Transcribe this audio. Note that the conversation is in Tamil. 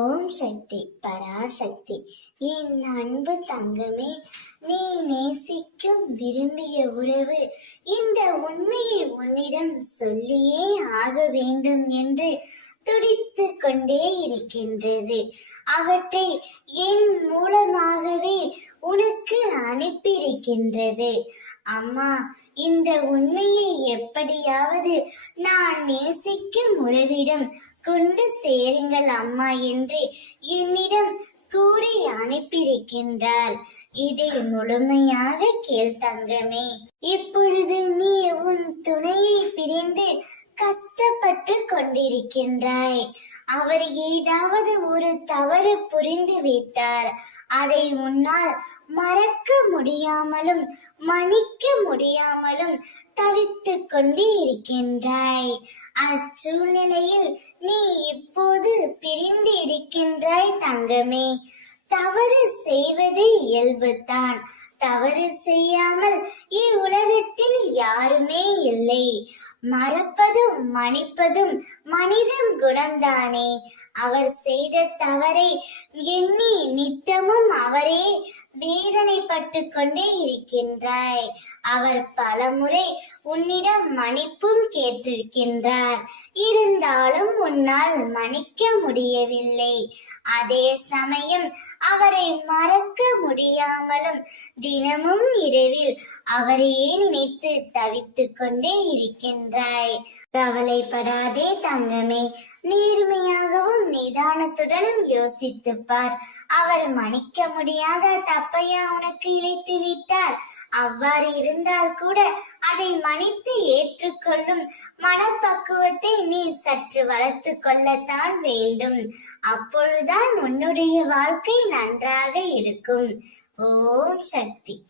ஓம் சக்தி பராசக்தி. என் அன்பு தங்கமே, நீ நேசிக்கும் விரும்பிய உறவு இந்த உண்மையை உன்னிடம் சொல்லியே ஆக வேண்டும் என்று துடித்து கொண்டே இருக்கின்றது. அவற்றை என் மூலமாகவே உனக்கு அனுப்பியிருக்கின்றது. அம்மா, இந்த உண்மையை எப்படியாவது நான் நேசிக்கும் உறவிடம் கொண்டு சேருங்கள் அம்மா என்று என்னிடம் கூறி அனுப்பியிருக்கின்றார். இதை முழுமையாக கேள் தங்கமே. இப்பொழுது நீ உன் துணையை பிரிந்து கஷ்டப்பட்டு கொண்டிருக்கின்றாய். அவர் ஏதாவது ஒரு தவறு புரிந்து விட்டார். அதை உன்னால் மறக்க முடியாமலும் மன்னிக்க முடியாமலும் தவித்து கொண்டு இருக்கின்றாய். அச்சூழ்நிலையில் நீ இப்போது பிரிந்து இருக்கின்றாய் தங்கமே. தவறு செய்வது இயல்புதான். தவறு செய்யாமல் இவ்வுலகத்தில் யாருமே இல்லை. மறப்பதும் மன்னிப்பதும் மனிதன் குணம்தானே. அவர் செய்த தவறை எண்ணி நித்தமும் அவரே வேதனைப்பட்டு கொண்டே இருக்கின்றாய். அவர் பலமுறை உன்னிடம் மன்னிப்பும் கேட்டிருக்கின்றார். இருந்தாலும் உன்னால் மன்னிக்க முடியவில்லை. அதே சமயம் அவரை மறக்க முடியாமலும் தினமும் இரவில் அவரையே நினைத்து தவித்து கொண்டே இருக்கின்றாய். கவலைப்படாதே தங்கமே. நேர்மையாகவும் நிதானத்துடனும் யோசித்துப் பார். அவர் மன்னிக்க முடியாத தப்பையா உனக்கு இழைத்து விட்டார்? அவ்வாறு இருந்தால் கூட அதை மன்னித்து ஏற்றுக்கொள்ளும் மனப்பக்குவத்தை நீ சற்று வளர்த்து கொள்ளத்தான் வேண்டும். அப்பொழுதுதான் உன்னுடைய வாழ்க்கை நன்றாக இருக்கும். ஓம் சக்தி.